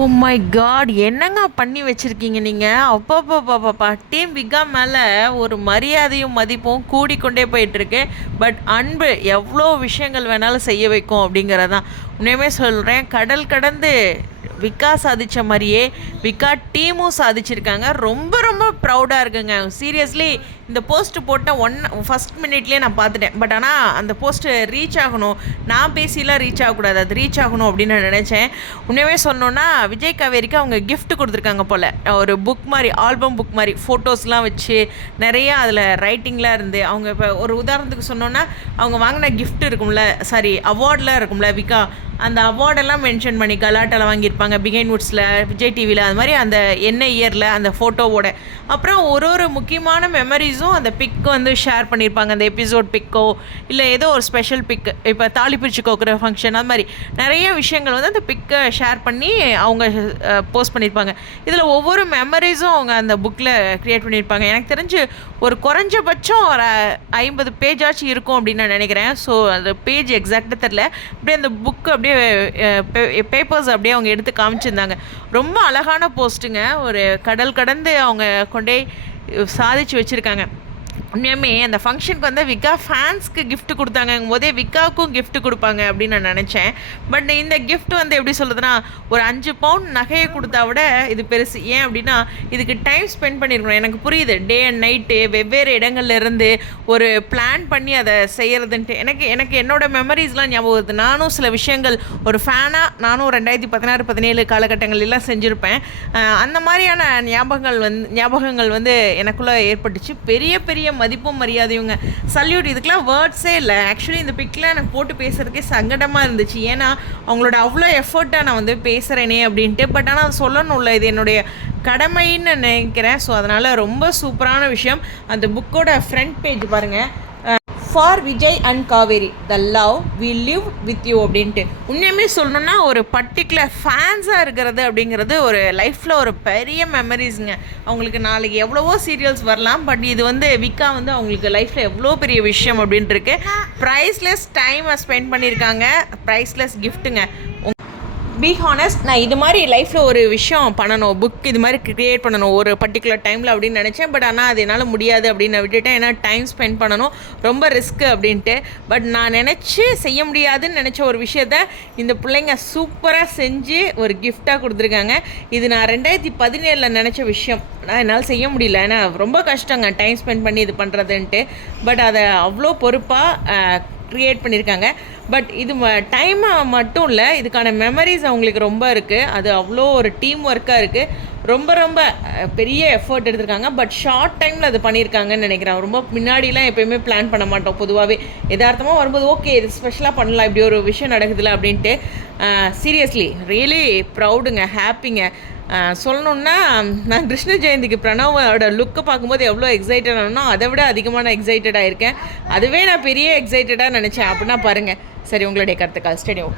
Oh my God என்னங்க பண்ணி வச்சுருக்கீங்க நீங்கள் அப்பப்பா டீம் விகா மேலே ஒரு மரியாதையும் மதிப்பும் கூடிக்கொண்டே போயிட்டுருக்கு. பட் அன்பு எவ்வளோ விஷயங்கள் வேணாலும் செய்ய வைக்கும் அப்படிங்கிறதான். உண்மையுமே சொல்கிறேன் கடல் கடந்து விக்கா சாதித்த மாதிரியே விகா டீமும் சாதிச்சிருக்காங்க. ரொம்ப ரொம்ப ப்ரௌடாக இருக்குங்க. சீரியஸ்லி இந்த போஸ்ட் போட்ட ஒன் ஃபஸ்ட் மினிட்லேயே நான் பார்த்துட்டேன். பட் ஆனால் அந்த போஸ்ட்டு ரீச் ஆகணும். நான் பேசிலாம் ரீச் ஆகக்கூடாது. அது ரீச் ஆகணும் அப்படின்னு நான் நினச்சேன். உண்மையாகவே சொன்னோன்னா விஜய் காவேரிக்கு அவங்க கிஃப்ட் கொடுத்துருக்காங்க போல். ஒரு புக் மாதிரி ஆல்பம் புக் மாதிரி ஃபோட்டோஸ்லாம் வச்சு நிறையா அதில் ரைட்டிங்லாம் இருந்து அவங்க இப்போ ஒரு உதாரணத்துக்கு சொன்னோன்னா அவங்க வாங்கின கிஃப்ட் இருக்கும்ல சாரி அவார்ட்லாம் இருக்கும்ல விகா அந்த அவார்டெல்லாம் மென்ஷன் பண்ணி கலாட்டெல்லாம் வாங்கியிருப்பாங்க. பிகைன் வுட்ஸில் விஜய் டிவியில் அது மாதிரி அந்த என்ன இயரில் அந்த ஃபோட்டோவோட அப்புறம் ஒரு ஒரு முக்கியமான மெமரிஸும் அந்த பிக் வந்து ஷேர் பண்ணியிருப்பாங்க. அந்த எபிசோட் பிக்கோ இல்லை ஏதோ ஒரு ஸ்பெஷல் பிக் இப்போ தாலி பிரிச்சு கோக்குற ஃபங்க்ஷன் அது மாதிரி. நிறைய விஷயங்கள் வந்து அந்த பிக்கை ஷேர் பண்ணி அவங்க போஸ்ட் பண்ணியிருப்பாங்க. இதில் ஒவ்வொரு மெமரிஸும் அவங்க அந்த புக்கில் க்ரியேட் பண்ணியிருப்பாங்க. எனக்கு தெரிஞ்சு ஒரு குறைஞ்சபட்சம் ஒரு ஐம்பது பேஜாச்சும் இருக்கும் அப்படின்னு நான் நினைக்கிறேன். ஸோ அந்த பேஜ் எக்ஸாக்டாக தெரில அப்படியே அந்த புக்கு அப்படியே பேப்பர்ஸ் அப்படியே அவங்க எடுத்து காமிச்சிருந்தாங்க. ரொம்ப அழகான போஸ்ட்டுங்க ஒரு கடல் கடந்து அவங்க கொண்டே சாதிச்சு வச்சுருக்காங்க. உண்மையுமே அந்த ஃபங்க்ஷனுக்கு வந்து விக்கா ஃபேன்ஸ்க்கு கிஃப்ட் கொடுத்தாங்கங்கும் போதே விக்காவுக்கும் கிஃப்ட் கொடுப்பாங்க அப்படின்னு நான் நினச்சேன். பட் இந்த கிஃப்ட் வந்து எப்படி சொல்கிறதுனா ஒரு அஞ்சு பவுண்ட் நகையை கொடுத்தா விட இது பெருசு. ஏன் அப்படின்னா இதுக்கு டைம் ஸ்பெண்ட் பண்ணியிருக்கணும் எனக்கு புரியுது. டே அண்ட் நைட்டு வெவ்வேறு இடங்கள்ல இருந்து ஒரு பிளான் பண்ணி அதை செய்கிறதுன்ட்டு எனக்கு எனக்கு என்னோட மெமரிஸ்லாம் ஞாபகம் வருது. நானும் சில விஷயங்கள் ஒரு ஃபேனாக நானும் ரெண்டாயிரத்தி பதினாறு பதினேழு காலகட்டங்களிலலாம் செஞ்சுருப்பேன். அந்த மாதிரியான ஞாபகங்கள் வந்து ஞாபகங்கள் வந்து எனக்குள்ளே ஏற்பட்டுச்சு. பெரிய பெரிய மதிப்பும் மரியாதையுங்க. சல்யூட் இதுக்கெலாம் வேர்ட்ஸே இல்லை. ஆக்சுவலி இந்த பிக்கில் எனக்கு போட்டு பேசுகிறதுக்கே சங்கடமாக இருந்துச்சு. ஏன்னா அவங்களோட அவ்வளோ எஃபர்ட்டாக நான் வந்து பேசுகிறேனே அப்படின்ட்டு. பட் ஆனால் அது சொல்லணும்ல இது என்னுடைய கடமைன்னு நினைக்கிறேன். ஸோ அதனால் ரொம்ப சூப்பரான விஷயம். அந்த புக்கோட ஃப்ரண்ட் பேஜ் பாருங்கள் for Vijay and Kaveri the love we live with you அப்படின்ட்டு. உண்மையுமே சொல்லணும்னா ஒரு பர்டிகுலர் ஃபேன்ஸாக இருக்கிறது அப்படிங்கிறது ஒரு லைஃப்பில் ஒரு பெரிய மெமரிஸுங்க அவங்களுக்கு நாளைக்கு எவ்வளவோ சீரியல்ஸ் வரலாம் பட் இது வந்து விக்கா வந்து அவங்களுக்கு லைஃப்பில் எவ்வளோ பெரிய விஷயம் அப்படின்ட்டு இருக்கு. ப்ரைஸ்லெஸ் டைமை ஸ்பெண்ட் பண்ணியிருக்காங்க. ப்ரைஸ்லெஸ் கிஃப்ட்டுங்க பி ஹானஸ்ட் நான் இது மாதிரி லைஃப்பில் ஒரு விஷயம் பண்ணணும் புக் இது மாதிரி க்ரியேட் பண்ணணும் ஒரு பர்டிகுலர் டைமில் அப்படின்னு நினச்சேன். பட் ஆனால் அது என்னால் முடியாது அப்படின்னு நான் விட்டுட்டேன். ஏன்னா டைம் ஸ்பெண்ட் பண்ணணும் ரொம்ப ரிஸ்க்கு அப்படின்ட்டு. பட் நான் நினச்சி செய்ய முடியாதுன்னு நினச்ச ஒரு விஷயத்த இந்த பிள்ளைங்க சூப்பராக செஞ்சு ஒரு கிஃப்டாக கொடுத்துருக்காங்க. இது நான் ரெண்டாயிரத்தி பதினேழில் நினச்ச விஷயம். நான் என்னால் செய்ய முடியல. ஏன்னா ரொம்ப கஷ்டங்க டைம் ஸ்பெண்ட் பண்ணி இது பண்ணுறதுன்ட்டு பட் அதை அவ்வளோ பொறுப்பாக க்ரியேட் பண்ணியிருக்காங்க பட் இது டைம் மட்டும் இல்லை இதுக்கான மெமரிஸ் அவங்களுக்கு ரொம்ப இருக்குது அது அவ்வளோ ஒரு டீம் ஒர்க்காக இருக்குது ரொம்ப ரொம்ப பெரிய எஃபர்ட் எடுத்திருக்காங்க. பட் ஷார்ட் டைமில் அது பண்ணியிருக்காங்கன்னு நினைக்கிறேன். ரொம்ப முன்னாடிலாம் எப்பயுமே பிளான் பண்ண மாட்டோம். பொதுவாகவே எதார்த்தமாக வரும்போது ஓகே இது ஸ்பெஷலாக பண்ணலாம். இப்படி ஒரு விஷயம் நடக்குதுல அப்படின்ட்டு சீரியஸ்லி ரியலி ப்ரௌடுங்க ஹாப்பிங்க சொல்லணுன்னா நான் கிருஷ்ண ஜெயந்திக்கு பிரணவோட லுக்கை பார்க்கும்போது எவ்வளோ எக்ஸைட்டட் ஆனோ அதை விட அதிகமாக நான் எக்ஸைட்டடாக இருக்கேன் அதுவே நான் பெரிய எக்ஸைட்டடாக நினச்சேன். அப்படின்னா பாருங்கள் சரி உங்களுடைய கருத்துக்கள். ஸ்டேடியம்